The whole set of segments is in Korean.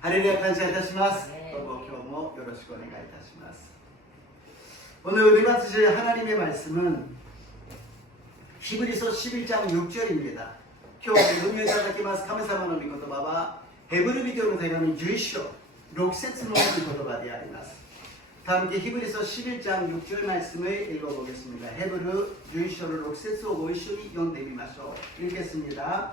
ハレルヤ感謝いたします。どうも今日もよろしくお願いいたします。오늘 우리 받으실 하나님의 말씀은 히브리서 11장 6절입니다. 今日読みいただきます神様の御言葉はヘブル人への手紙11章6節の御言葉であります。 다음께 히브리서 11장 6절 말씀을 읽어보겠습니다. 헤브르 11절 6節をご一緒に読んでみましょう。 읽겠습니다.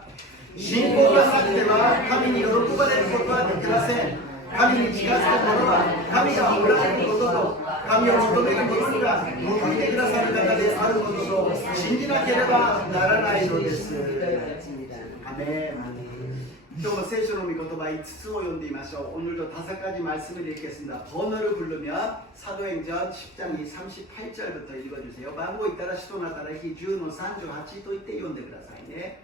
信仰がなくては神に喜ばれることはできません。神に近づく者は神がおられることと神を求める者には報いてくださる方であることと信じなければならないのです。アメン。 今日も聖書の御言葉5つを読んでみましょう。 오늘도 5가지 말씀을 읽겠습니다. 번호를 부르면 사도행전 10장 38절부터 읽어주세요.番号言ったら使徒の働き10の38と言って読んでくださいね。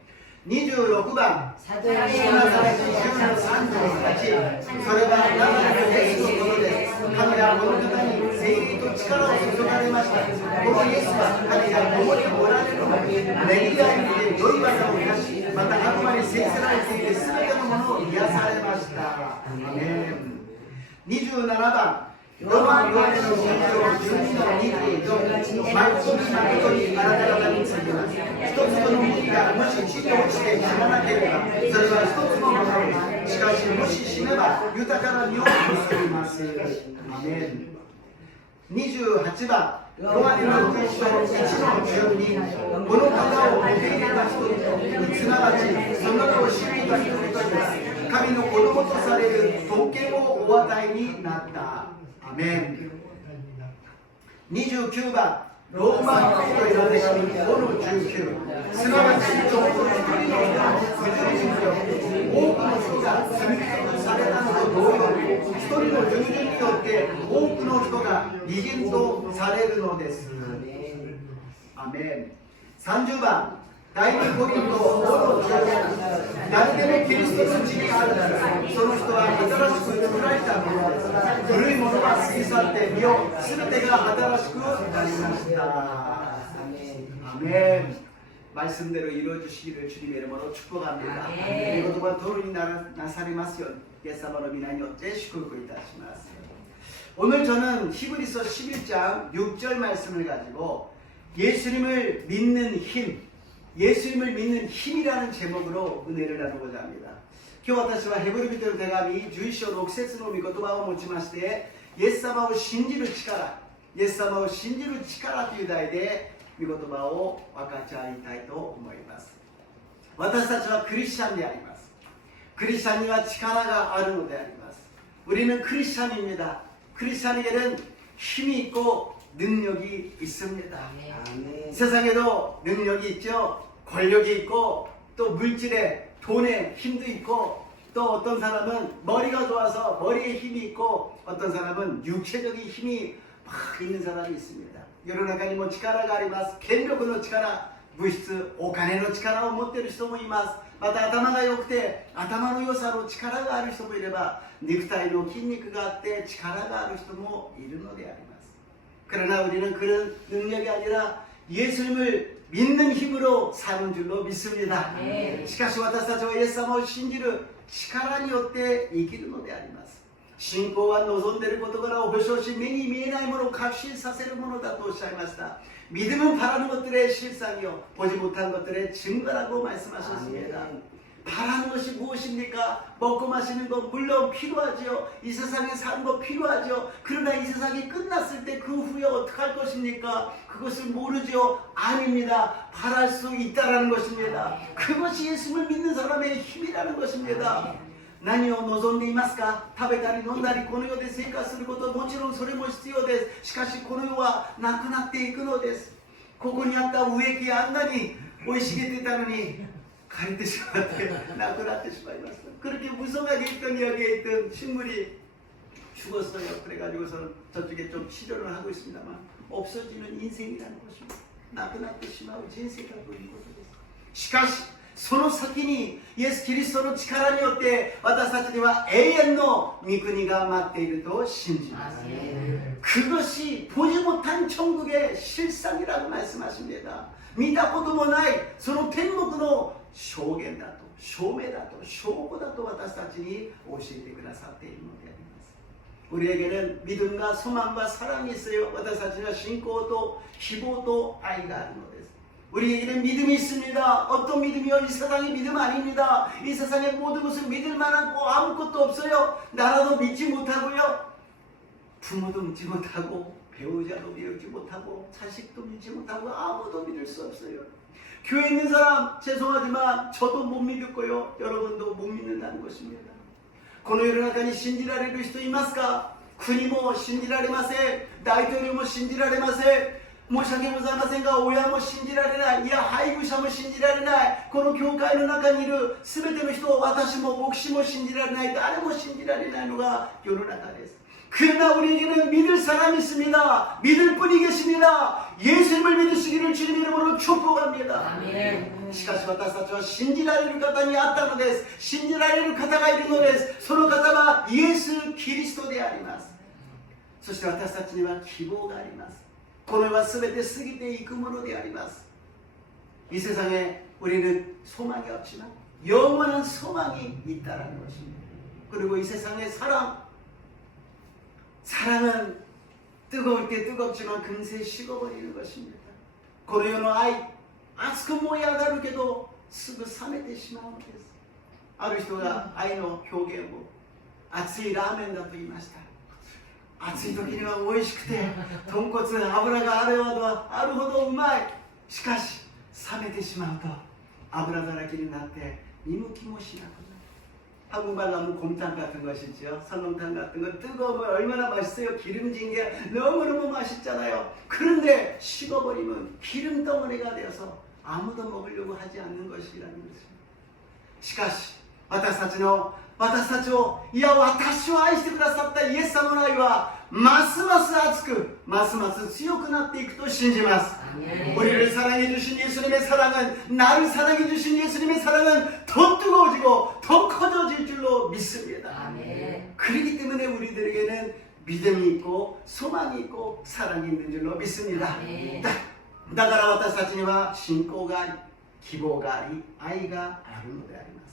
26番 사도행전 10の38それは7のイエスのことです。神がこの方に精霊と力を注がれました。このイエスは神が共におられるのにねぎらいで良い技をなしまた悪魔に制せられていて全てのものを癒されました。アメン。 27番 ロマンヨハネの信条12の24誠に誠にあなた方についてます。一つの麦がもし地に落ちて死ななければそれは一つのものです。しかしもし死ねば豊かな実を結びます。アメン。 28番 ロマネの福音書1の12この方を受け入れた人々すなわちその名を信じた人々には神の子供とされる特権をお与えになった。アメン。 29番 ローマ人への手紙5の19すなわちちょうど一人の人の不従順によって多くの人が罪人とされたのと同様に一人の従順によって多くの人が義人とされるのです。アメン。 30番 第2コリント5の14誰でもキリストのうちにあるならその人は新しく作られたものです。古いものは過ぎ去って身を全てが新しくなりました。アメン。 말씀대로 이루어주시기를 주님의 이름으로 축복합니다. 이것과 도움이 나사리마시온 예사바로 미나니 어째 시kur고 있다시마스. 오늘 저는 히브리서 11장 6절 말씀을 가지고 예수님을 믿는 힘, 예수님을 믿는 힘이라는 제목으로 은혜를 나누고자 합니다. 今日私はヘブル人の手紙11章6節の御言葉を持ちましてイエス様を信じる力、イエス様を信じる力という題で御言葉を分かち合いたいと思います。私たちはクリスチャンであります。クリスチャンには力があるのであります。 우리는 크리스찬입니다. 크리스찬에게는 힘이 있고 능력이 있습니다. 세상에도 능력이 있죠. 권력이 있고 또 물질에 돈에 힘도 있고 또 어떤 사람은 머리가 좋아서 머리에 힘이 있고 어떤 사람은 육체적인 힘이 막 있는 사람이 있습니다. 世の中にも力があります。権力の力、物質、お金の力を持っている人もいます。また頭が良くて頭の良さの力がある人もいれば肉体の筋肉があって力がある人もいるのであります。 그러나 우리는 그런 능력이 아니라 예수님을 믿는 힘으로 사는 줄로 믿습니다. しかし私たちはイエス様を信じる力によって生きるのであります。 信仰は望んでいる事柄を保証し目に見えないものを確信させるものだとおっしゃいました。 믿음은 바라는 것들의 실상이요 보지 못한 것들의 증거라고 말씀하셨습니다. 바라는 것이 무엇입니까? 먹고 마시는 것 물론 필요하지요. 이 세상에 사는 것 필요하죠. 그러나 이 세상이 끝났을 때 그 후에 어떻게 할 것입니까? 그것을 모르죠. 아닙니다. 바랄 수 있다라는 것입니다. 그것이 예수를 믿는 사람의 힘이라는 것입니다. 何を望んでいますか？食べたり飲んだりこの世で生活することもちろんそれも必要です。しかしこの世はなくなっていくのです。ここにあった植木あんなに生い茂っていたのに枯れてしまってなくなってしまいました。 그렇게 무성하게 있던 여기에 있던 식물이 죽었어요. 그래가지고서 저쪽에 좀 치료를 하고 있습니다만 없어지는 인생이라는 것입니다. なくなってしまう人生だということです。しかしその先にイエス・キリストの力によって私たちには永遠の御国が待っていると信じます。 그것이 보지 못한 천국의 실상이라고 말씀하십니다. 見たこともないその天国の証言だと、証明だと、証拠だと私たちに教えてくださっているのであります。 우리에게는 믿음과 소망과 사랑이 있어요. 私たちには信仰と希望と愛があるのです。 우리에게는 믿음이 있습니다. 어떤 믿음이요? 이 세상의 믿음 아닙니다. 이 세상의 모든 것을 믿을 만한 거 아무것도 없어요. 나라도 믿지 못하고요, 부모도 믿지 못하고, 배우자도 믿지 못하고, 자식도 믿지 못하고, 아무도 믿을 수 없어요. 교회에 있는 사람 죄송하지만 저도 못 믿고요, 여러분도 못 믿는다는 것입니다. この世の中に信じられる人いますか？国も信じられません。大統領も信じられません。申し訳ございませんが、親も信じられない。いや、配偶者も信じられない。この教会の中にいる全ての人、私も牧師も信じられない。誰も信じられないのが世の中です。 그러나 우리에게는 믿을 사람이 있습니다. 믿을 분이 계십니다. 예수님을 믿으시기를 주님의 이름으로 축복합니다. 아멘. しかし私たちは信じられる方にあったのです。信じられる方がいるのです。その方はイエス・キリストであります。そして私たちには希望があります。この世は全て過ぎていくものであります。이 세상에 우리는 소망이 없지만 영원한 소망이 있다는 것입니다. 그리고 이 세상의 사랑은 뜨거울 때 뜨겁지만 금세 식어버리는 것입니다. この世の愛、熱く燃え上がるけどすぐ冷めてしまうのです。ある人が愛の表現を熱いラーメンだと言いました。暑い時には美味しくて豚骨油があるほどうまい。しかし冷めてしまうと油だらけになって見向きもしなくなる。 한국말로 하면 곰탕 같은 것이죠. 설렁탕 같은 거 뜨거우면 얼마나 맛있어요. 기름진 게 너무너무 맛있잖아요. 그런데 식어버리면 기름 덩어리가 되어서 아무도 먹으려고 하지 않는 것이라는 것입니다. しかし私たちをいや私を愛してくださったイエス様の愛はますます熱くますます強くなっていくと信じます。 우리를 사랑해 주신 예수님의 사랑은, 나를 사랑해 주신 예수님의 사랑은 더 뜨거워지고 더 커져질 줄로 믿습니다. 아멘. 그렇기 때문에 우리들에게는 믿음이 있고 소망이 있고 사랑이 있는 줄로 믿습니다. だから私たちには信仰があり希望があり愛があるのであります。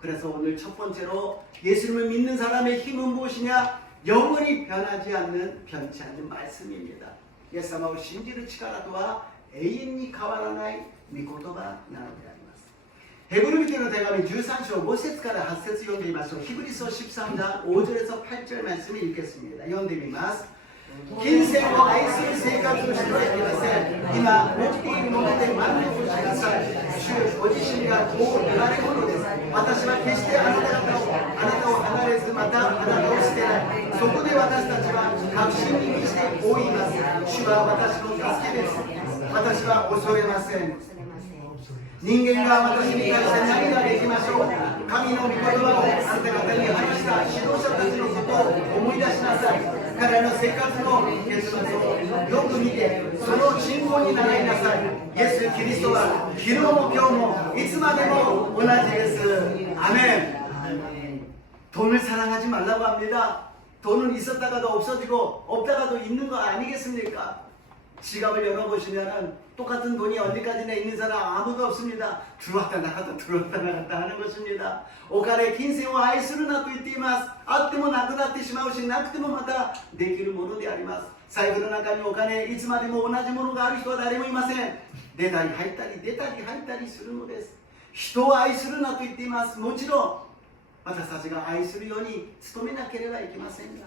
그래서 오늘 첫 번째로 예수님을 믿는 사람의 힘은 무엇이냐? 영원히 변하지 않는 말씀입니다. イエス様を信じる力とは永遠に変わらない御言葉なのであります。ヘブル人への手紙13章5節から8節読んでみましょう。ヒブリ書13장 5절에서 8절 말씀을 읽겠습니다. 読んでみます。 긴 생을愛する生活をしてはいけません。今持っているもので満足しなさい。主ご自身がこう言われるのです。私は決してあなたを離れず、またあなたを捨てない。そこで私たちは確信に満ちてこう言います。主は私の助けです。私は恐れません。人間が私に対して何ができましょう。神の御言葉をあなた方に話した指導者たちのことを思い出しなさい。彼らの生活の結末をよく見て、その信仰に習いなさい。イエス・キリストは昨日も今日もいつまでも同じです。アメン。 돈을 사랑하지 말라고 합니다. 돈은 있었다가도 없어지고 없다가도 있는 거 아니겠습니까? 지갑을 열어보시면 똑같은 돈이 어디까지나 있는 사람 아무도 없습니다. 들어왔다 나갔다 들어왔다 나갔다 하는 것입니다. お金金銭を愛するなと言っています。あってもなくなってしまうし、なくてもまたできるものであります。財布の中にお金いつまでも同じものがある人は誰もいません。出たり入ったり出たり入ったりするのです。人を愛するなと言っています。もちろん私たちが愛するように努めなければいけませんが、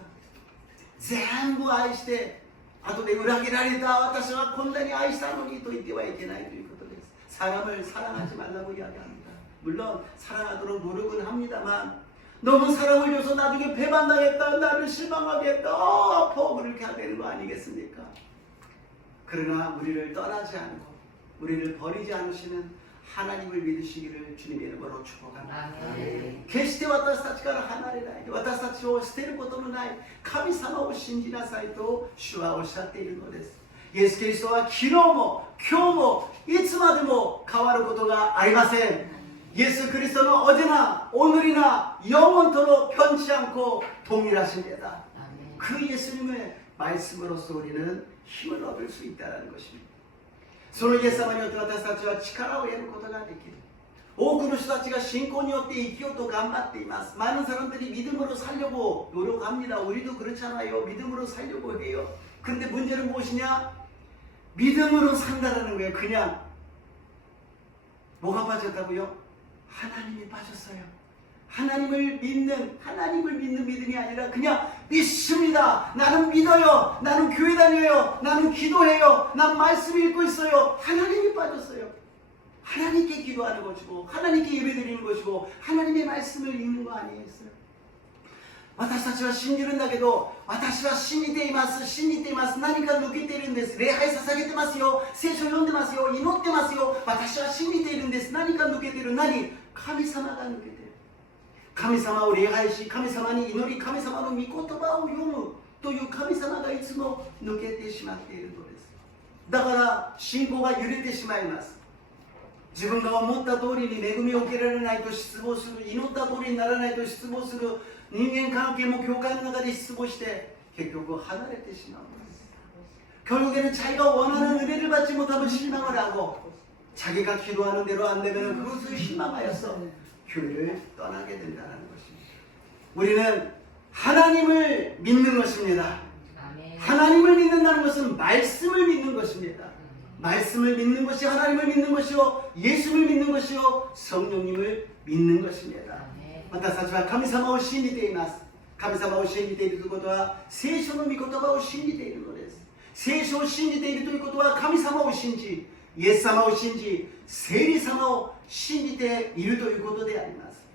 全部愛して後で裏切られた私はこんなに愛したのにと言ってはいけないということです。 사람을 사랑하지 말라고 이야기합니다. 물론 사랑하도록 노력은 합니다만 너무 사랑을 줘서 나중에 배반당했다, 나를 실망하게 했다, 아파, 그렇게 해야 되는 거 아니겠습니까? 그러나 우리를 떠나지 않고 우리를 버리지 않으시는 하나님을 믿으시기를 주님의 이름으로 축복합니다. 決して私たちから離れない、私たちを捨てることのない神様を信じなさいと主はおっしゃっているのです。イエス・キリストは昨日も今日もいつまでも変わることがありません。 예수 그리스도는 어제나 오늘이나 영원토록 변치 않고 동일하십니다. 그 예수님의 말씀으로서 우리는 힘을 얻을 수 있다는 것입니다. そのイエス様によって私たちは力を得ることができる。多くの人たちが信仰によって生きようと頑張っています。 많은 사람들이 믿음으로 살려고 노력합니다. 우리도 그렇잖아요. 믿음으로 살려고 해요. 근데 문제는 무엇이냐? 믿음으로 산다라는 거예요. 그냥 뭐가 빠졌다고요? 하나님이 빠졌어요. 하나님을 믿는 믿음이 아니라 그냥 믿습니다. 나는 믿어요. 나는 교회 다녀요. 나는 기도해요. 난 말씀 읽고 있어요. 하나님이 빠졌어요. 하나님께 기도하는 것이고 하나님께 예배드리는 것이고 하나님의 말씀을 읽는 거 아니겠어요? 私たちは信じるんだけど、私は信じています、信じています、何か抜けているんです、礼拝捧げてますよ、聖書読んでますよ、祈ってますよ、私は信じているんです、何か抜けている。何？神様が抜けている。神様を礼拝し、神様に祈り、神様の御言葉を読むという神様がいつも抜けてしまっているのです。だから信仰が揺れてしまいます。自分が思った通りに恵みを受けられないと失望する、祈った通りにならないと失望する、人間関係も教会の中で失望して結局離れてしまうんです。 결국에는 자기가 원하는 은혜를 받지 못하면 실망을 하고 자기가 기도하는 대로 안 되면 그것을 실망하여서 교회를 떠나게 된다는 것입니다. 우리는 하나님을 믿는 것입니다. 하나님을 믿는다는 것은 말씀을 믿는 것입니다. 말씀을 믿는 것이 하나님을 믿는 것이요, 예수를 믿는 것이요, 성령님을 믿는 것입니다. 私たちは神様を信じています。神様を信じているということは聖書の御言葉を信じているのです。聖書を信じているということは神様を信じ、イエス様を信じ、聖霊様を信じているということであります。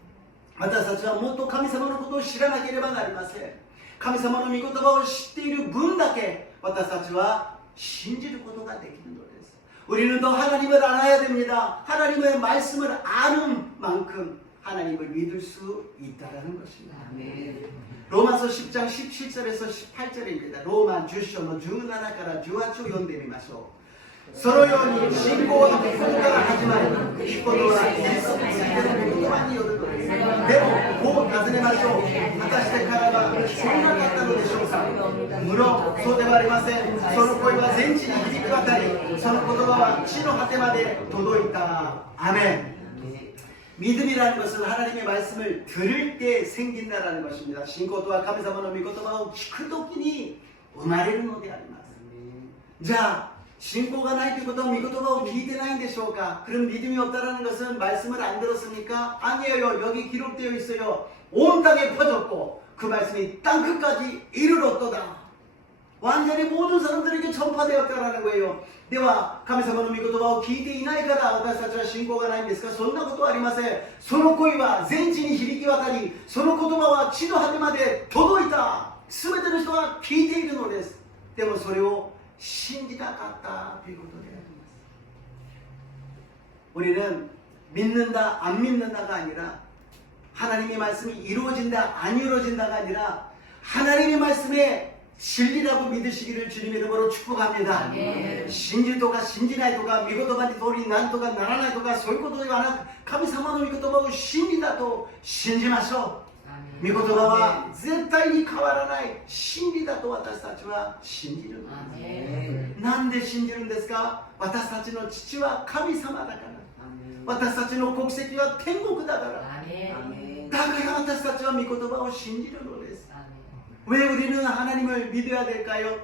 私たちはもっと神様のことを知らなければなりません。神様の御言葉を知っている分だけ私たちは信じることができるのです。 우리는 더 하나님을 알아야 됩니다. 하나님의 말씀을 아는 만큼 하나님을 믿을 수 있다는 것입니다. 로마서 10장 17절에서 18절입니다. 로마 10章の17から18を読んでみましょう。そのように信仰は御言から始まり、御言はイエスについての御言葉によるのです。でもこう尋ねましょう。果たして彼は聞こえなかったのでしょうか。無論そうではありません。その声は全地に響き渡り、その言葉は地の果てまで届いた。アメン。 믿음이라는 것은 하나님의 말씀을 들을 때 생긴다라는 것입니다. 신고도와 감사모노 미고토바오 키쿠도키니 우마레는のであります。じゃあ信仰がないということは御言葉を聞いてないんでしょうか。 그럼 믿음이 없다라는 것은 말씀을 안 들었습니까? 아니에요. 여기 기록되어 있어요. 온 땅에 퍼졌고 그 말씀이 땅 끝까지 이르렀도다. 완전히 모든 사람들에게 전파되었다라는 거예요. では神様の御言葉を聞いていないから私たちは信仰がないんですか。そんなことはありません。その声は全地に響き渡り、その言葉は地の果てまで届いた。すべての人が聞いているのです。でもそれを信じなかったということであります。 우리는 믿는다 안 믿는다가 아니라 하나님의 말씀이 이루어진다 안 이루어진다가 아니라 하나님의 말씀에 진리라고 믿으시기를 주님의 이름으로 축복합니다. 신지도가 신지나이도가 미고도바니 도리 난도가 나라나이도가 소이고도가 가미사마노 미고도바고 신리다도 신지마쇼. 미고도바와絶対に変わらない真理だと私たちは信じるのです。なんで信じるんですか。私たちの父は神様だから。私たちの国籍は天国だから。だから私たちは御言葉を信じるのです。 왜 우리는 하나님을 믿어야 될까요?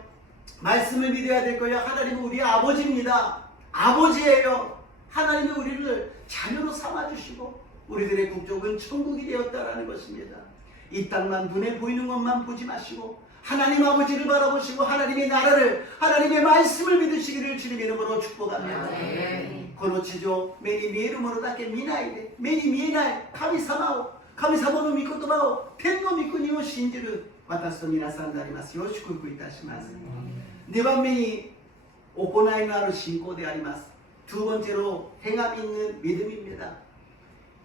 말씀을 믿어야 될까요? 하나님은 우리 아버지입니다. 아버지예요. 하나님이 우리를 자녀로 삼아주시고 우리들의 국적은 천국이 되었다라는 것입니다. 이 땅만 눈에 보이는 것만 보지 마시고 하나님 아버지를 바라보시고 하나님의 나라를 하나님의 말씀을 믿으시기를 주님의 이름으로 축복합니다. この地上目に見えるものだけ見ないで目に見えない神様の御言葉を天の御国を信じる 私と皆さんでありますよう祝福いたします。 네 번째는 오코나이のある信仰であります。 두 번째로 행함 있는 믿음입니다.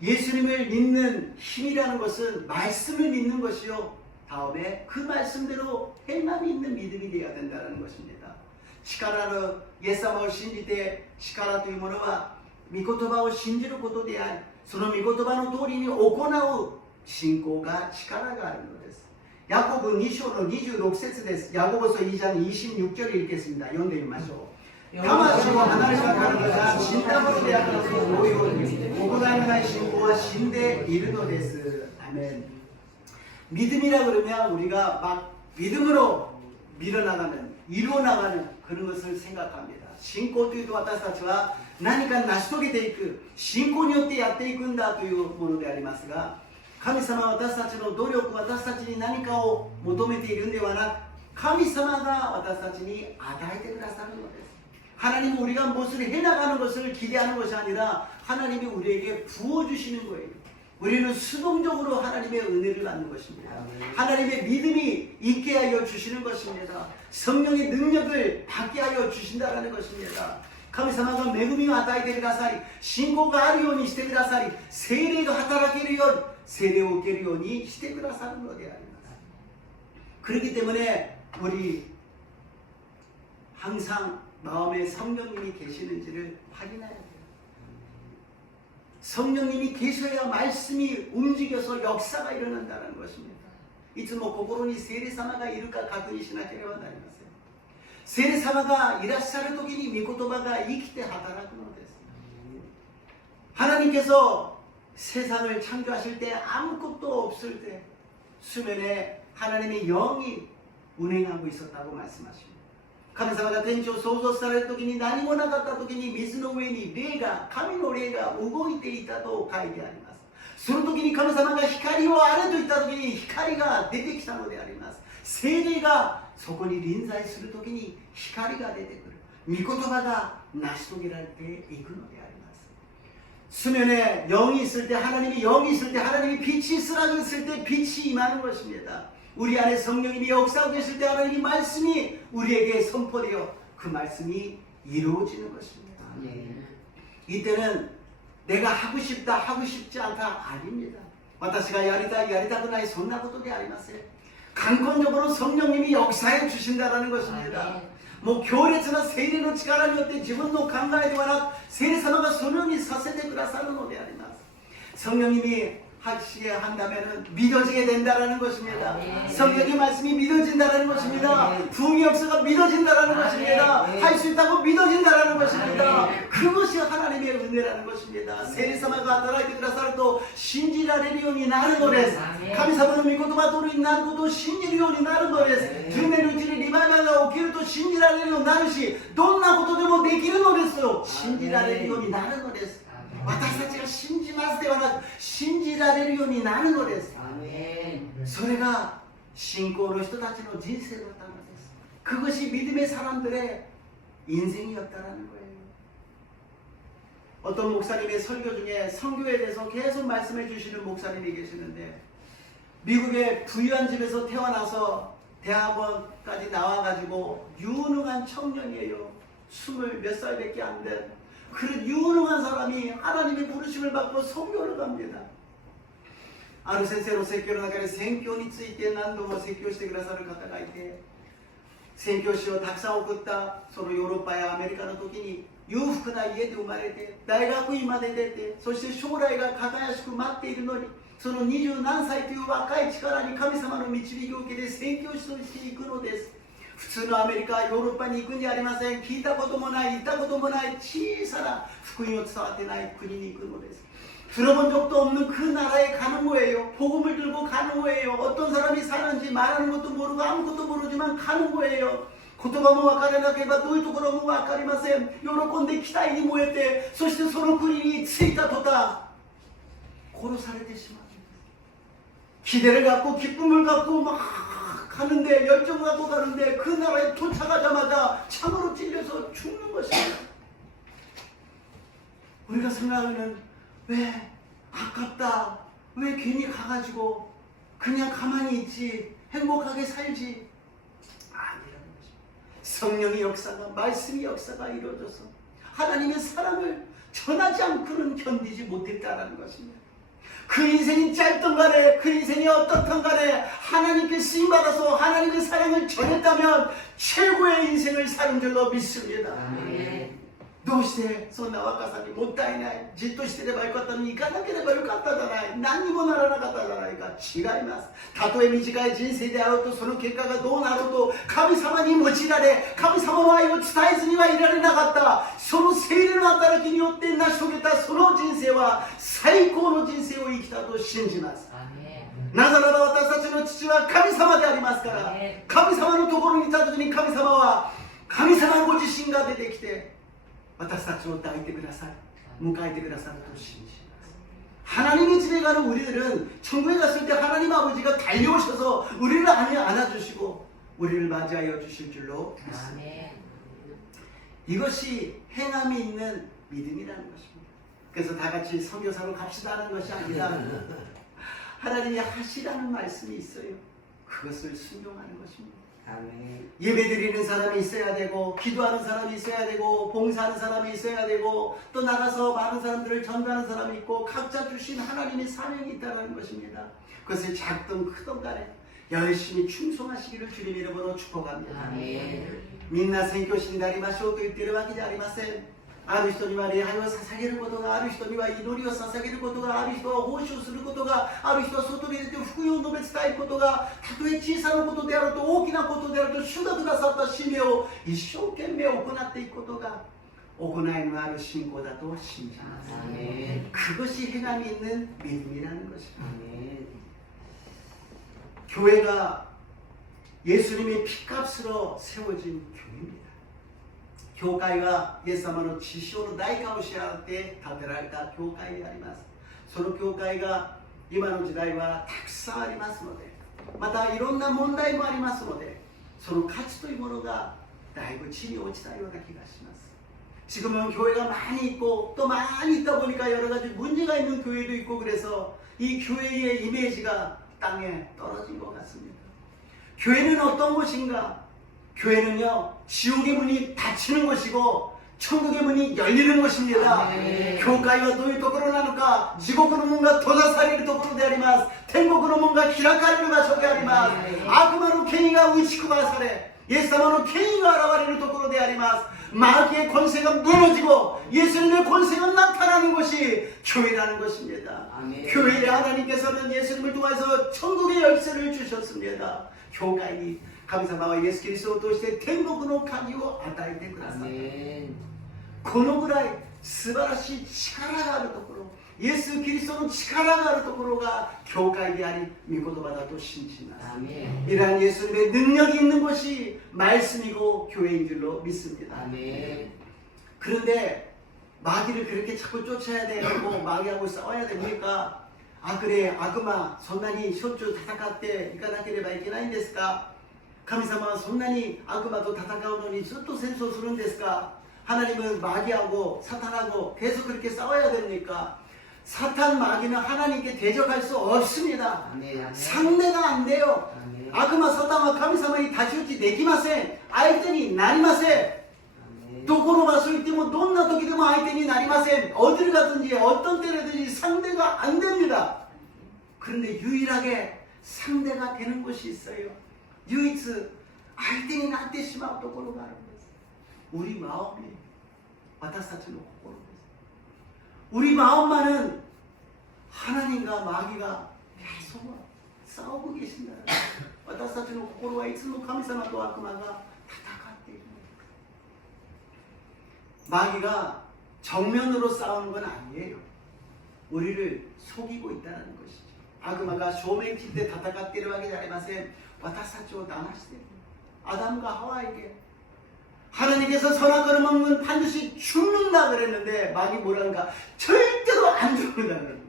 예수님을 믿는 힘이라는 것은 말씀을 믿는 것이요, 다음에 그 말씀대로 행함이 있는 믿음이 되어야 된다는 것입니다. 力のイエス様を信じて力というものは御言葉を信じることであり、その御言葉の通りに行う信仰が力があるのです。 야고보 2장 26절です。 야고보서 2장 26절을 읽겠습니다. 読んでみましょう。魂を離れた体が死んだものであるのと同様に行いのない信仰は死んでいるのです。아멘. 믿음이라 그러면 우리가 막 믿음으로 밀어나가는, 이루어나가는 그런 것을 생각합니다. 신고というと私たちは何か成し遂げていく、信仰によってやっていくんだというものでありますが、神様は私たちの努力、私たちに何かを求めているんではなく、神様が私たちに与えてくださるのです。 하나님은 우리가 무엇을 해나가는 것을 기대하는 것이 아니라 하나님이 우리에게 부어주시는 거예요. 우리는 수동적으로 하나님의 은혜를 받는 것입니다. 하나님의 믿음이 있게 하여 주시는 것입니다. 성령의 능력을 받게 하여 주신다는 것입니다. 神様が恵みを与えてくださり、信仰があるようにしてくださり、聖霊が働けるように、聖霊を受けるようにしてくださるのであります。 그렇기 때문에 우리 항상 마음에 성령님이 계시는지를 확인해야 돼요. 성령님이 계셔야 말씀이 움직여서 역사가 일어난다는 것입니다. いつも心に聖霊様がいるか確認しなければなりません。聖霊様がいらっしゃる時に御言葉が生きて働くのです。 하나님께서 세상을 창조하실 때 아무것도 없을 때 수면에 하나님의 영이 운행하고 있었다고 말씀하십니다. 神様が天地を創造される時に何もなかった時に水の上に霊が、神の霊が動いていたと書いてあります。その時に神様が光をあれと言った時に光が出てきたのであります。聖霊がそこに臨在する時に光が出てくる。御言葉が成し遂げられていくのであります。 수면에 영이 있을 때, 하나님이 영이 있을 때, 하나님이 빛이 쓰라고 했을 때 빛이 임하는 것입니다. 우리 안에 성령님이 역사하고 계실 때 하나님의 말씀이 우리에게 선포되어 그 말씀이 이루어지는 것입니다. 이때는 내가 하고 싶다, 하고 싶지 않다 아닙니다. 私がやりたい、やりたくない、そんなことではありません。 강권적으로 성령님이 역사해 주신다라는 것입니다. 뭐強烈な 聖霊の力によって自分の考えではなく聖霊様がそのようにさせてくださるのであります。 성령님이 하시게 한다면 믿어지게 된다라는 것입니다. 성령의 말씀이 믿어진다라는 것입니다. 부흥의 역사가 믿어진다라는 것입니다. 할 수 있다고 믿어진다라는 것입니다. 그것이 하나님의 은혜라는 것입니다. 세리사마가働いてくださると信じられるようになるのです。神様の御言葉通りになることを信じるようになるのです。10年のうちにリバイバルが起きると信じられるようになるし、どんなことでもできるのですよ。信じられるようになるのです。 私たちが信じますではなく信じられるようになるのです。それが信仰の人たちの人生だったのです。 그것이 믿음의 사람들의 인생이었다라는 거예요. 어떤 목사님의 설교 중에 선교에 대해서 계속 말씀해 주시는 목사님이 계시는데 미국의 부유한 집에서 태어나서 대학원까지 나와가지고 유능한 청년이에요. 20몇 살밖에 안 된 그런 유능한 사람이 하나님의 부르심을 받고 선교를 갑니다. ある先生の説教の中で宣教について何度も説教してくださる方がいて宣教師をたくさん送ったそのヨーロッパやアメリカの時に裕福な家で生まれて大学院まで出てそして将来が輝しく待っているのにその20何歳という若い力に神様の導きを受けて宣教師としていくのです。 普通のアメリカ、ヨーロッパに行くんじゃありません。聞いたこともない、行ったこともない小さな福音を伝わってない国に行くのです。 들어본 적도 없는 그 나라에 가는 거예요. 복음을 들고 가는 거예요. 어떤 사람이 사는지 말하는 것도 모르고 아무것도 모르지만 가는 거예요. 言葉も分からなければどういうところも分かりません。喜んで期待に燃えて、そしてその国に着いた途端殺されてしまうんです。 기대를 갖고 기쁨을 갖고 막 가는데 열정을 갖고 가는데 그 나라에 도착하자마자 창으로 찔려서 죽는 것입니다. 우리가 생각하면 왜 아깝다, 왜 괜히 가가지고 그냥 가만히 있지, 행복하게 살지 아니라는 것입니다. 성령의 역사가, 말씀의 역사가 이루어져서 하나님의 사랑을 전하지 않고는 견디지 못했다는 것입니다. 그 인생이 짧던 간에 그 인생이 어떻든 간에 하나님께 쓰임받아서 하나님의 사랑을 전했다면 최고의 인생을 사는 줄로 믿습니다. どうしてそんな若さにもったいない、じっとしてればよかったのに行かなければよかったじゃない、何にもならなかったじゃないか。違います。たとえ短い人生であろうと、その結果がどうなろうと、神様に用いられ、神様の愛を伝えずにはいられなかった、その聖霊の働きによって成し遂げたその人生は最高の人生を生きたと信じます。なぜなら私たちの父は神様でありますから。神様のところにいた時に神様は、神様ご自身が出てきて私たちを抱いてください、迎えてくださると信じます。하나님의 집에 가는 우리들은 천국에 갔을 때 하나님 아버지가 달려오셔서 우리를 안아주시고 우리를 맞이하여 주실 줄로 믿습니다. 이것이 행함이 있는 믿음이라는 것입니다. 그래서 다 같이 선교사로 갑시다는 것이 아니라 하나님이 하시라는 말씀이 있어요. 그것을 순종하는 것입니다. 예배드리는 사람이 있어야 되고, 기도하는 사람이 있어야 되고, 봉사하는 사람이 있어야 되고, 또 나가서 많은 사람들을 전도하는 사람이 있고, 각자 주신 하나님의 사명이 있다는 것입니다. 그것을 작든 크든 간에 열심히 충성하시기를 주님 이름으로 축복합니다. みんな宣教師になりましょうと言っているわけではありません。ある人には礼拝を捧げることが、ある人には祈りを捧げることが、ある人は奉仕をすることが、ある人は外に出て福音を述べ伝えることが、たとえ小さなことであると大きなことであると、主がくださった使命を一生懸命行っていくことが行いのある信仰だと信じます。그것이 행함이 있는 믿음이라는 것입니다. 교회가 예수님의 피값으로 세워진 교회입니다. 교회가イエス様の血潮の代価を支払って建てられた教会であります。その教会が今の時代はたくさんありますので、またいろんな問題もありますので、その価値というものがだいぶ地に落ちたような気がします。지금은 교회가 많이 있고 또 많이 있다 보니까 여러 가지 문제가 있는 교회도 있고, 그래서 이 교회의 이미지가 땅에 떨어진 것 같습니다. 교회는 어떤 곳인가? 교회는요, 지옥의 문이 닫히는 것이고 천국의 문이 열리는 것입니다. 教会はどういうところなのか、地獄の門が閉ざされるところであります。天国の門が開かれる場所であります。悪魔の権威が打ち砕かされ、イエス様の権威が現れるところであります。 마귀의 권세가 무너지고 예수님의 권세가 나타나는 것이 교회라는 것입니다. 교회에 하나님께서는 예수님을 통해서 천국의 열쇠를 주셨습니다. 교회이 神様はイエス・キリストを通して天国の鍵を与えてくださった。このぐらい素晴らしい力があるところ、イエス・キリストの力があるところが教会であり御言葉だと信じます。 이러한 예수님의 능력이 있는 것이 말씀이고 교회인 줄로 믿습니다. 그런데 마귀를 그렇게 자꾸 쫓아야 되고 마귀하고 싸워야 됩니까? 아 그래, 악마そんなにしょっちゅう戦っていかなければいけないんですか? 神様はそんなに悪魔と戦うのにずっと戦争するんですか? 하나님은 마귀하고 사탄하고 계속 그렇게 싸워야 됩니까? 사탄 마귀는 하나님께 대적할 수 없습니다. 상대가 안 돼요. 악마 사탄과 神様に太刀打ちできません。相手になりません。どこの場所行ってもどんな時でも相手になりません。어딜 가든지 어떤 때라든지 상대가 안 됩니다. 그런데 유일하게 상대가 되는 것이 있어요. 唯一相手になってしまうところがあるんです。우리 마음이 私たちの心です。 우리 마음만은 하나님과 마귀가 계속 싸우고 계신다는 거예요. 私たちの心はいつも神様と悪魔が戦っている。 마귀가 정면으로 싸우는 건 아니에요. 우리를 속이고 있다는 것이죠. 악마가 쇼맹칠 때 戦っているわけではありません。私たちを騙している。 아담과 하와에게 하나님께서 선악과를 먹는 반드시 죽는다 그랬는데 마귀 뭐라는가? 절대로 안 죽는다 그랬는데,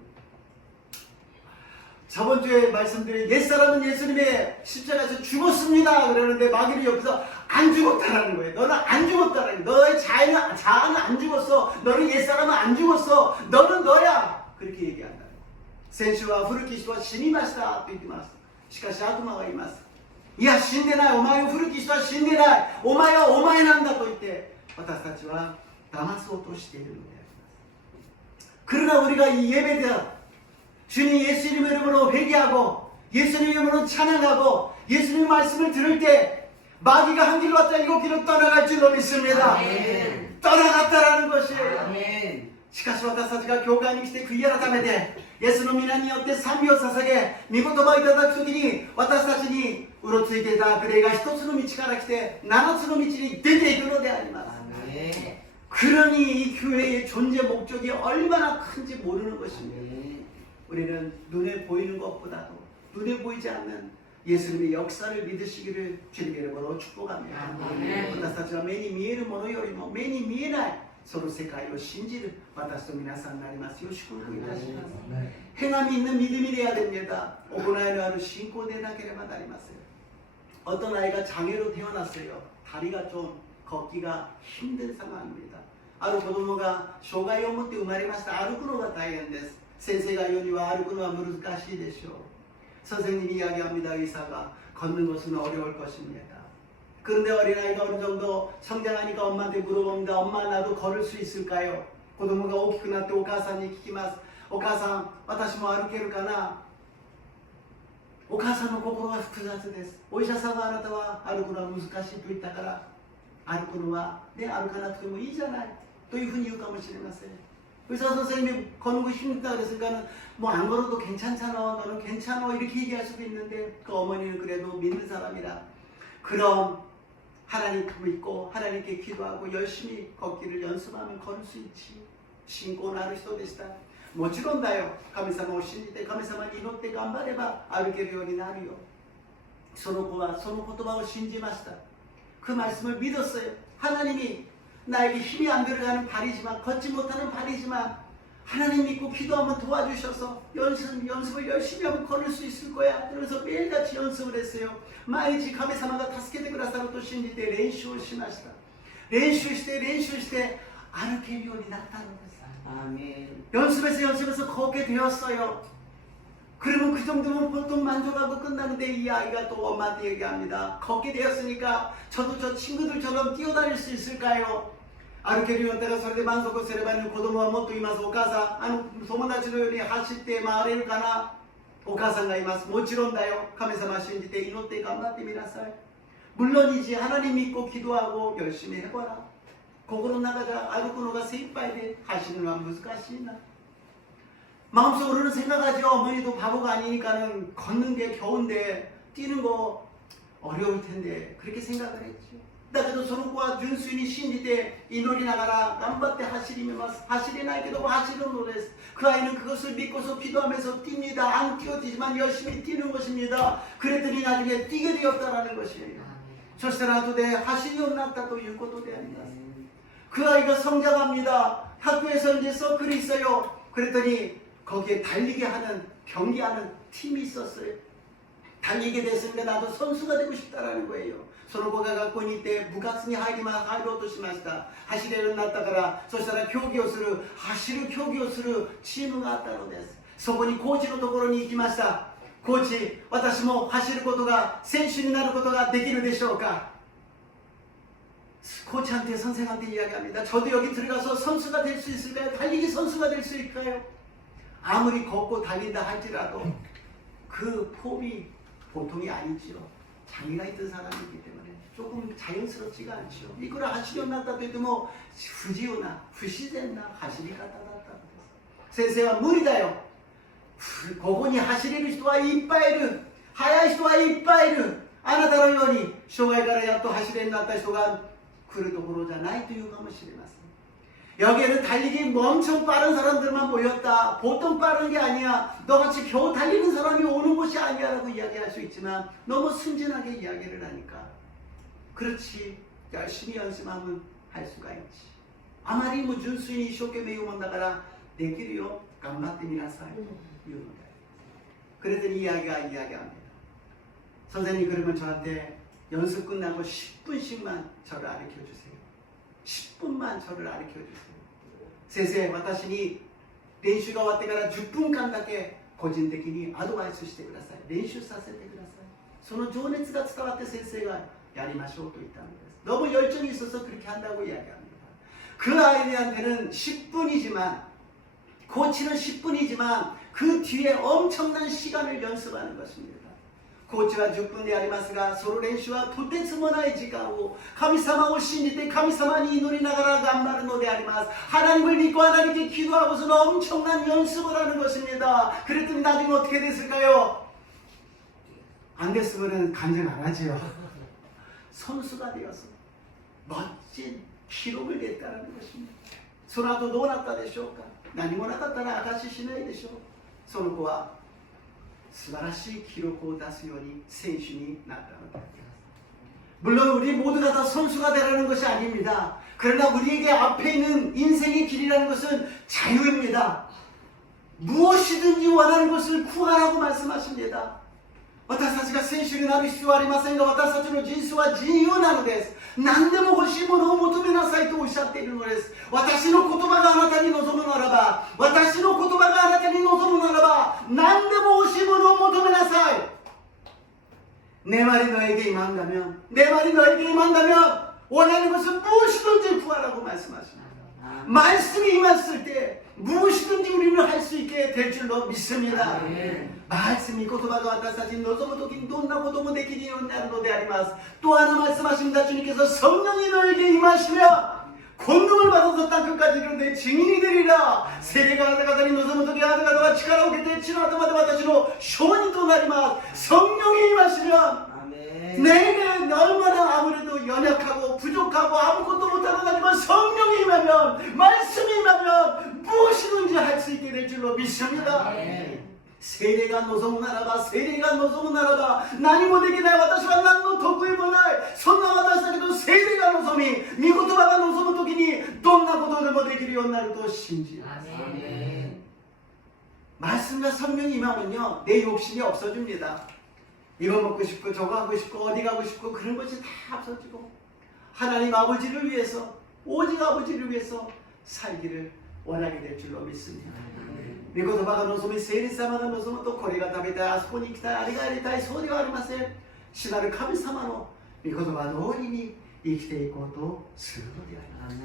저번 주에 말씀드린 옛사람은 예수님의 십자가에서 죽었습니다 그러는데 마귀는 여기서 안 죽었다라는 거예요. 너는 안 죽었다라는 거예요. 너의 자아는 안 죽었어. 너는 옛사람은 안 죽었어. 너는 너야. 그렇게 얘기한다. 센슈와 후르키시와 신이 마시다 또言ってます。しかし悪魔は言います。いや死んでない、お前を古き人は死んでない、お前はお前なんだと言って私たちは騙そうとしているのであります。 그러나 우리가 이 예배가 주님 예수님 이름으로 회개하고 예수님 이름으로 찬양하고 예수님 말씀을 들을 때 마귀가 한 길로 왔다 일곱 길로 떠나갈 줄로 믿습니다. 떠나갔다라는 것이에요. 아멘. しかし私たちが教会に来て悔い改めてイエスの皆によって賛美を捧げ御言葉をいただくときに私たちにうろついていた悪霊が一つの道から来て七つの道に出ていくのであります。 아멘. 그러니 이 교회의 존재 목적이 얼마나 큰지 모르는 것입니다. 아멘. 우리는 눈에 보이는 것보다도 눈에 보이지 않는 예수님의 역사를 믿으시기를 주님의 이름으로 축복합니다. 아멘. 私たちは目に見えるものよりも目に見えないその世界を信じる私と皆さんになりますよう祝福いたします。 행함이 있는 믿음이 되어야 됩니다. 오고나이로 하루 신고 내なければなりません. 어떤 아이가 장애로 태어났어요. 다리가 좀 걷기가 힘든 상황입니다. ある子供が障害を持って生まれました。歩くのが大変です。先生が言うには歩くのは難しいでしょう。 선생님이 이야기합니다. 의사가 걷는 것은 어려울 것입니다. 그런데 어린아이가 어느 정도 성장하니까 엄마한테 물어봅니다. 엄마 나도 걸을 수 있을까요? 子供が大きくなってお母さんに聞きます。お母さん私も歩けるかな。お母さんの心は複雑です。お医者さんはあなたは歩くのは難しいと言ったから歩くのはね歩かなくてもいいじゃないというふうに言うかもしれません。 의사 선생님이 걷는 거 힘들다 그랬으니까는 뭐 안 걸어도 괜찮잖아 너는 괜찮아 이렇게 얘기할 수도 있는데 그 어머니는 그래도 믿는 사람이라 그럼 하나님 믿고 하나님께 기도하고 열심히 걷기를 연습하면 걸을 수 있지. 신고 나를人でした。もちろんだよ。神様を信じて神様に祈って頑張れば歩けるようになるよ。その子はその言葉を信じました。그 말씀을 믿었어요. 하나님이 나에게 힘이 안 들어가는 발이지만 걷지 못하는 발이지만 하나님 믿고 기도하면 도와주셔서 연습을 열심히 하면 걸을 수 있을 거야. 그래서 매일같이 연습을 했어요. 毎日神様が助けてくださると信じて練習をしました。練習して歩けるようになったのです。 아멘. 연습해서 걷게 되었어요. 그러면 그 정도면 보통 만족하고 끝나는데 이 아이가 또 엄마한테 얘기합니다. 걷게 되었으니까 저도 저 친구들처럼 뛰어다닐 수 있을까요? 歩けるようになったらそれで満足すればいいの。子供はもっと言います。お母さん友達のように走って回れるかな。お母さんが言います。もちろんだよ。神様信じて祈って頑張ってみなさい。 물론이지. 하나님 믿고 기도하고 열심히 해봐라. 心の中で歩くのが精一杯で走るのは難しいな. 마음속으로는 생각하죠. 어머니도 바보가 아니니까는 걷는 게 겨운데 뛰는 거 어려울 텐데 그렇게 생각을 했죠. だけどその子は純粋に信じて祈りながら頑張って走ります。走れないけど走るのです。 그 아이는 그것을 믿고서 기도하면서 뜁니다. 안 뛰어뛰지만 열심히 뛰는 것입니다. 그랬더니 나중에 뛰게 되었다라는 것이에요. そしたら後で走るようになったということであります。 그 아이가 성장합니다. 학교에서 이제 서클이 있어요. 그랬더니 거기에 달리기 하는 경기하는 팀이 있었어요. 달리게 됐으니까 나도 선수가 되고 싶다라는 거예요. その子が学校に行って部活に入ろうとしました。走れるようになったから、そしたら競技をするチームがあったのです。そこにコーチのところに行きました。コーチ、私も走ることが選手になることができるでしょうか。 코치한테 선생한테 이야기합니다. 저도 여기 들어가서 선수가 될 수 있을까요? 달리기 선수가 될 수 있을까요? 아무리 걷고 달린다 할지라도 그 폼이 보통이 아니지요. 장애가 있던 사람이기 때문에 조금 자연스럽지가 않죠. 이거를 하시려고 났다고 해도 뭐不自由な不自然な走り方だったんです。先生は無理だよ。ここに走れる人はいっぱいいる。速い人はいっぱいいる。あなたのように障害からやっと走れるようになった人が 그럴 도그러잖아요. 또いうかもしれません. 여기에는 달리기 엄청 빠른 사람들만 모였다. 보통 빠른 게 아니야. 너같이 겨우 달리는 사람이 오는 곳이 아니야 라고 이야기할 수 있지만 너무 순진하게 이야기를 하니까 그렇지. 열심히 연습하면 할 수가 있지. 아마리 뭐純粋に一生懸命言うもんだからできるよ. 頑張ってみなさい. 그랬더니 이야기합니다. 선생님 그러면 저한테 연습 끝나고 10분씩만 저를 가르쳐 주세요. 10분만 저를 가르쳐 주세요. 先生、私に練習が終わってから10分間だけ個人的にアドバイスしてください。練習させてください。その情熱が伝わって先生がやりましょうと言ったんです。 너무 열정이 있어서 그렇게 한다고 이야기합니다. 그 아이들한테는 10분이지만 코치는 10분이지만 그 뒤에 엄청난 시간을 연습하는 것입니다. こちは10分でありますが、その練習はとてつもない時間を神様を信じて神様に祈りながら頑張るのであります。하나님을 믿고 하나님께 기도하고서는 엄청난 연습을 하는 것입니다. 그랬더니 나중에 어떻게 됐을까요? 안 됐으면 간증 안 하지요. 선수가 되어서 멋진 기록을 냈다는 것입니다. その後どうなったでしょうか。何もなかったら証ししないでしょう。その子は素晴らしい記録を出すように選手になったのです。 물론 우리 모두가 다 선수가 되라는 것이 아닙니다. 그러나 우리에게 앞에 있는 인생의 길이라는 것은 자유입니다. 무엇이든지 원하는 것을 구하라고 말씀하십니다. 私たちが選手になる必要はありませんが、私たちの人生は自由なのです。何でも欲しいものを求めなさいとおっしゃっているのです。私の言葉があなたに望むならば、私の言葉があなたに望むならば、何でも欲しいものを求めなさい。내 말이 너에게 임한다면, 내 말이 너에게 임한다면 원하는 것은 무엇이든지 구하라고 말씀하십니다. 말씀이 임했을 때 무엇이든지 우리는 할 수 있게 될 줄로 믿습니다. 말씀이 言葉が私たちに望むときにどんなこともできるようになるのであります。또 하나 말씀하십니다. 주님께서 성령이 너에게 임하시면 권능을 받아서 땅끝까지 이르는데 증인이 되리라. 세례가 아들가다니望むとき아들가다가力を受けて地の頭で私の証人となります。 성령이 임하시면 내게 얼마나 아무래도 연약하고 부족하고 아무것도 못하는 하지만 성령이 임하면, 말씀이 임하면 무엇이든지 할 수 있게 될 줄로 믿습니다. 聖霊が望むならば、聖霊が望むならば、何もできない私は何の得意もない。そんな私だけど聖霊が望み、御言葉が望むときにどんなことでもできるようになると信じます。 말씀과 성령이 임하면요, 내 욕심이 없어집니다. 이거 먹고 싶고 저거 하고 싶고 어디 가고 싶고 그런 것이 다 없어지고 하나님 아버지를 위해서, 오직 아버지를 위해서 살기를 원하게 될 줄로 믿습니다. 御言葉が望み、聖霊様が望むと、これが食べたい、あそこに行きたい、あれがやりたい、そうではありません。主なる神様の御言葉通りに生きていこうとするのであります。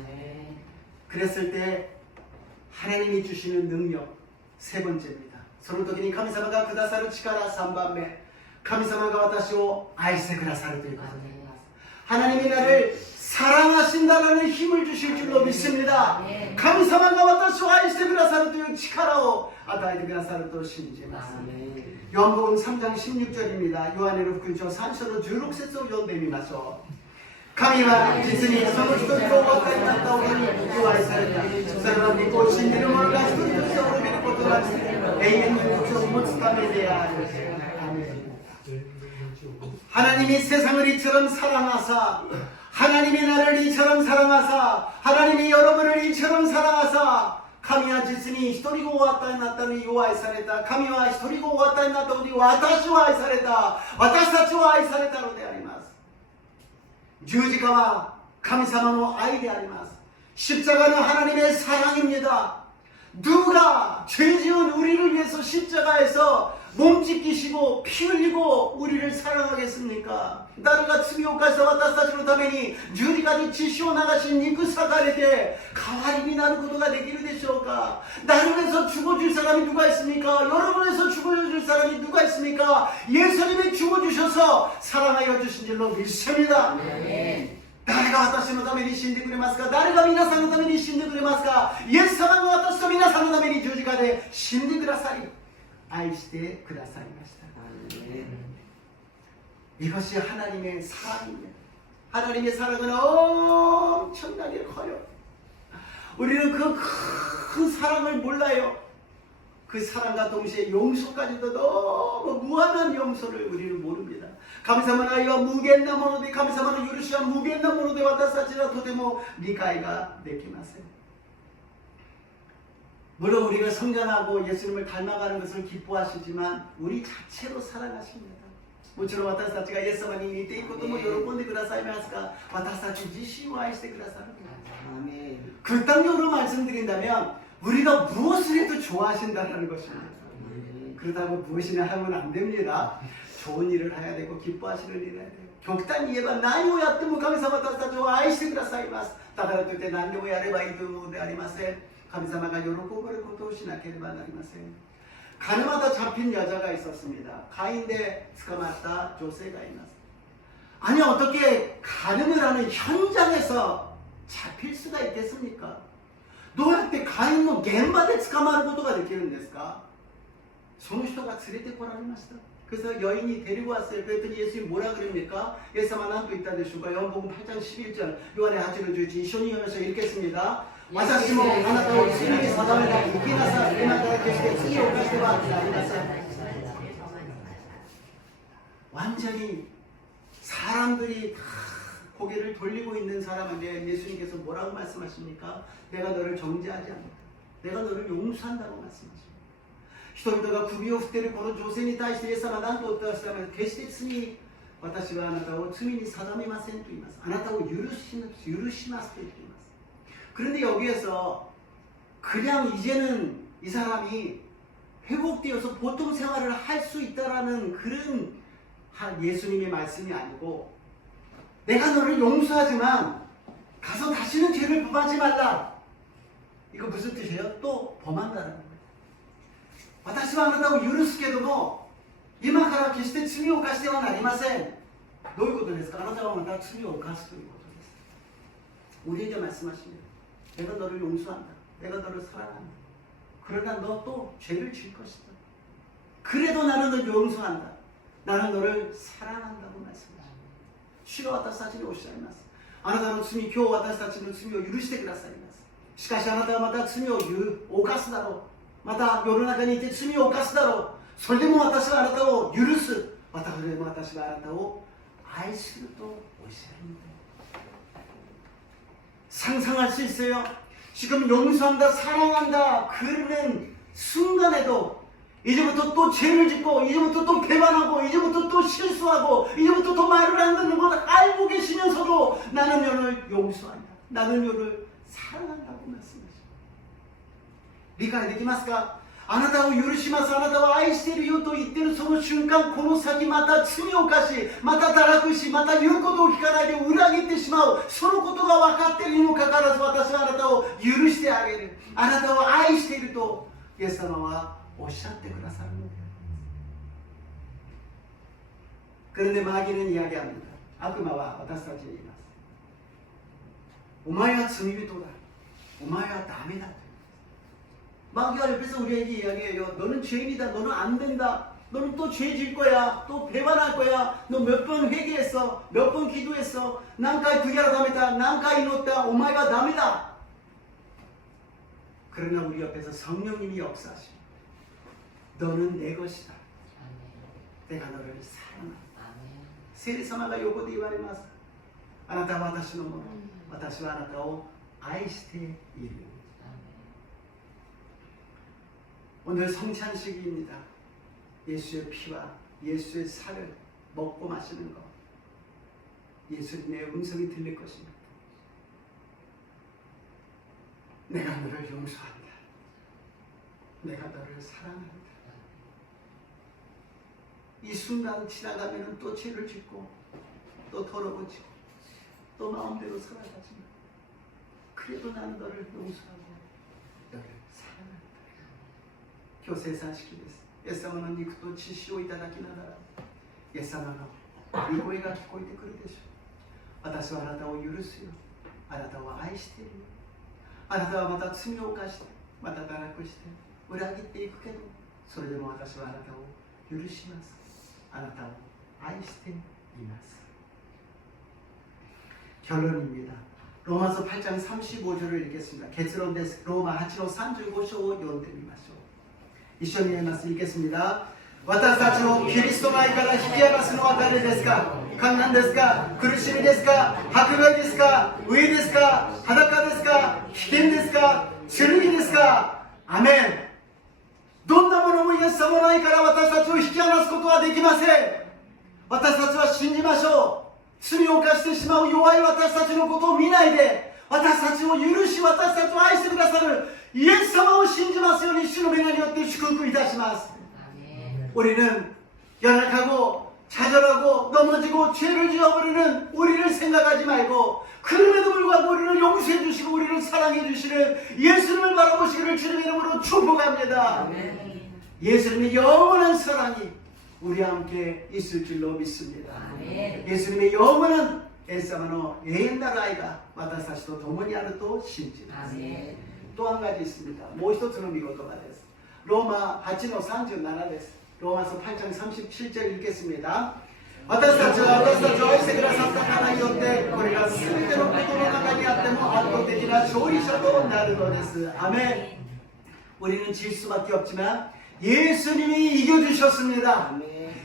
그랬을 때 하나님이 주시는 능력 세 번째입니다. その時に神様がくださる力3番目、神様が私を愛してくださるということであります。 하나님이 나를 사랑하신다라는 힘을 주실 줄로 믿습니다. 神様が私を愛してくださるという力を与えてくださると信じます。 요한복음 3장 16절입니다. 요한의福音書 3章の16節を読んでみましょう。 神は実にその一人をお分かりになったお方にご愛された。それは御子を信じる者が一人として滅びることなく永遠の命を持つためである。 하나님이 세상을 이처럼 사랑하사, 하나님이 나를 이처럼 사랑하사, 하나님이 여러분을 이처럼 사랑하사, 神は実に一人子を与えになったのに愛された。神は一人子を与えになったのに私を愛された。私たちを愛されたのであります。 十字架は神様の愛であります。 십자가는 하나님의 사랑입니다. 누가 죄 지은 우리를 위해서 십자가에서 몸 찢기시고 피 흘리고 우리를 사랑하겠습니까? 誰が罪を犯した私たちのために十字架で血潮を流し肉裂かれて代わりになることができるでしょうか? 나를 위해서 죽어줄 사람이 누가 있습니까? 여러분을 위해서 죽어줄 사람이 누가 있습니까? 예수님이 죽어주셔서 사랑하여 주신 줄로 믿습니다. 誰が私のために死んでくれますか? 誰が皆さんのために死んでくれますか? イエス様が私と皆さんのために十字架で死んでくださり愛してくださいました。 이것이 하나님의 사랑입니다. 하나님의 사랑은 엄청나게 커요. 우리는 그 큰 사랑을 몰라요. 그 사랑과 동시에 용서까지도 너무 무한한 용서를 우리는 모릅니다. 神様の愛は無限なもので、神様の許しは無限なもので、私たちはとても理解ができません。 물론 우리가 성장하고 예수님을 닮아가는 것을 기뻐하시지만 우리 자체로 사랑하십니다. もちろん私たちがイエス様に似ていくことも喜んでくださいますが、私たち自身を愛してくださる。 극단적으로 말씀드린다면 우리가 무엇을 해도 좋아하신다는 것입니다. 그렇다고 무엇이나 하면 안 됩니다. 좋은 일을 해야 되고 기뻐하시는 일을 해야 돼요.極端に言えば何をやっても神様私たちを愛してくださいます。だからといって何でもやればいいというのではありません。神様が喜ばれることをしなければなりません。 가늠하다 잡힌 여자가 있었습니다. 가인데 스카마타 조세가 있었습니다. 아니 어떻게 가늠을 하는 현장에서 잡힐 수가 있겠습니까? どうやってカインの現場で捕まることができるんですか？その人が連れてこられました。 그래서 여인이 데리고 왔어요. 그랬더니 예수님이 뭐라 그럽니까? 예수님은 난또 있다 되실까? 요한복음 8장 11절 요한의 하지를 주지 이쇼니하면서 읽겠습니다. 私もあなたを罪に定めない生きなさい。今から決して罪を犯してはなりません。 완전히 사람들이 다 고개를 돌리고 있는 사람한테 예수님께서 뭐라고 말씀하십니까? 내가 너를 정죄하지 않는다. 내가 너를 용서한다고 말씀하십니다. 人々が首を振っているこの女性に対してイエス様は何とおっしゃいますか？決して罪、私はあなたを罪に定めませんと言います。あなたを許しますと言っています。 그런데 여기에서 그냥 이제는 이 사람이 회복되어서 보통 생활을 할 수 있다라는 그런 예수님의 말씀이 아니고 내가 너를 용서하지만 가서 다시는 죄를 범하지 말라. 이거 무슨 뜻이에요? 또 범한다는 거예요. 私はあなたを許すけども今から決して罪を犯してはなりません。どういうことですか？あなたはまた罪を犯すということです。 우리에게 말씀하십니다. 내가 너를 용서한다. 내가 너를 사랑한다. 그러나 너 또 죄를 질 것이다. 그래도 나는 너를 용서한다. 나는 너를 사랑한다고 말씀하십니다. 主が私たちにおっしゃいます。あなたの罪、今日私たちの罪を許してくださいます。しかしあなたはまた罪を犯すだろう。 また世の中にいて罪を犯すだろう。それでも私はあなたを許す。またそれでも私はあなたを愛するとおっしゃるんだ。 상상할 수 있어요? 지금 용서한다, 사랑한다 그러는 순간에도 이제부터 또 죄를 짓고 이제부터 또 배반하고 이제부터 또 실수하고 이제부터 또 말을 안 듣는 걸 알고 계시면서도 나는 너를 용서한다. 나는 너를 사랑한다고 말씀하십니다. 理解できますか？あなたを許します。あなたは愛しているよと言っているその瞬間、この先また罪を犯し、また堕落し、また言うことを聞かないで裏切ってしまう。そのことが分かっているにもかかわらず、私はあなたを許してあげる。あなたを愛していると、イエス様はおっしゃってくださるのです。 그런데 마귀는 이야기합니다. 악마와 私たちに言います。お前は罪人だ。お前はダメだ。 마귀가 옆에서 우리에게 이야기해요. 너는 죄인이다. 너는 안 된다. 너는 또 죄 질 거야. 또 배반할 거야. 너 몇 번 회개했어. 몇 번 기도했어. 난까지 구결을 담했다. 난까지 놓았다. 오마이가 남이다. 그러나 우리 옆에서 성령님이 역사하시고 너는 내 것이다. 내가 너를 사랑한다. 세리사마가 요거도 이와리마스. あなたは私のもの。私はあなたを愛している。 오늘 성찬식입니다. 예수의 피와 예수의 살을 먹고 마시는 것. 예수님의 음성이 들릴 것입니다. 내가 너를 용서한다. 내가 너를 사랑한다. 이 순간 지나가면 또 죄를 짓고 또 더러워지고 또 마음대로 살아가지만 그래도 나는 너를 용서하고 너를 사랑한다. 今日生産式です。イエス様の肉と血潮をいただきながら、イエス様の御声が聞こえてくるでしょう。私はあなたを許すよ。あなたを愛しているよ。あなたはまた罪を犯して、また堕落して、裏切っていくけど、それでも私はあなたを許します。あなたを愛しています。 결론입니다. 로마서 8장 35절을 읽겠습니다.結論です。 ローマ8の35章を読んでみましょう。 一緒に読みます。いきます。私たちをキリストの愛から引き上がすのは誰ですか？患難ですか？苦しみですか？迫害ですか？飢えですか？裸ですか？危険ですか？剣ですか？アメン。どんなものもイエス様の愛から私たちを引き離すことはできません。私たちは信じましょう。罪を犯してしまう弱い私たちのことを見ないで、私たちを許し、私たちを愛してくださるイエス様を信じますように主の皆によって祝福いたします。 우리는 연약하고 좌절하고 넘어지고 죄를 지어버리는 우리를 생각하지 말고 그럼에도 불구하고 우리를 용서해 주시고 우리를 사랑해 주시는 예수님을 바라보시기를 주님의 이름으로 축복합니다. 예수님의 영원한 사랑이 우리와 함께 있을 줄로 믿습니다. 예수님의 영원한 에사마노 예엔나라이가 와타사시토 도모니あると信じます。 또 한 가지 있습니다. もう一つの御言葉です。 로마 8の37です。 로마서 8장 37절 읽겠습니다. 私たちは愛してくださったからによってこれが全てのことの中にあっても圧倒的な勝利者となるのです。 아멘. 우리는 질 수밖에 없지만 예수님이 이겨주셨습니다.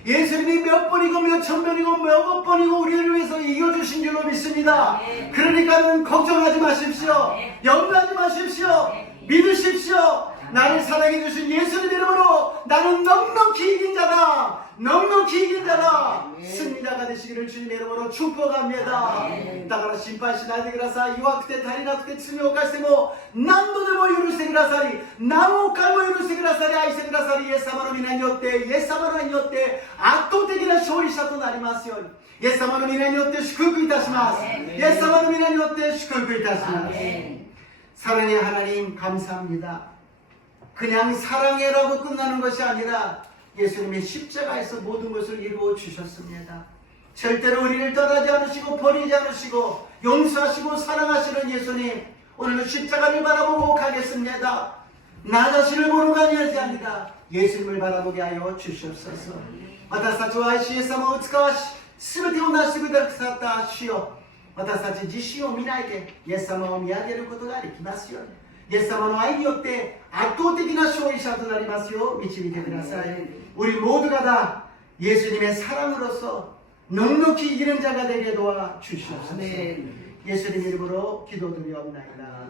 예수님이 몇 번이고 몇 천 번이고 몇억 번이고 우리를 위해서 이겨주신 줄로 믿습니다. 그러니까는 걱정하지 마십시오. 염려하지 마십시오. 믿으십시오. 나를 사랑해 주신 예수님 이름으로 나는 넉넉히 이긴 자다. 넉넉히 이긴 자다. 승리자가 되시기를 주님 이름으로 축복합니다. だから心配しないでください。弱くて足りなくて罪を犯しても何度でも許してくださり、何億回も許してくださり、愛してくださり、イエス様の皆によって、イエス様の名によって圧倒的な勝利者となりますように、イエス様の皆によって祝福いたします。イエス様の皆によって祝福いたします。 사랑의 하나님 감사합니다. 그냥 사랑해라고 끝나는 것이 아니라 예수님의 십자가에서 모든 것을 이루어 주셨습니다. 절대로 우리를 떠나지 않으시고 버리지 않으시고 용서하시고 사랑하시는 예수님, 오늘 십자가를 바라보고 가겠습니다. 나 자신을 보는 거 아니라 예수님을 바라보게 하여 주시옵소서. 私たちを愛しイエス様を使わし全てを成してくださった主よ、私たち自身を見ないでイエス様を見上げることができますように、イエス様の愛によって圧倒的な勝利者となりますよう導いてください。 우리 모두가 다 예수님의 사랑으로서 넉넉히 이기는 자가 되게 도와 주시옵소서. 예수님 이름으로 기도드리옵나이다.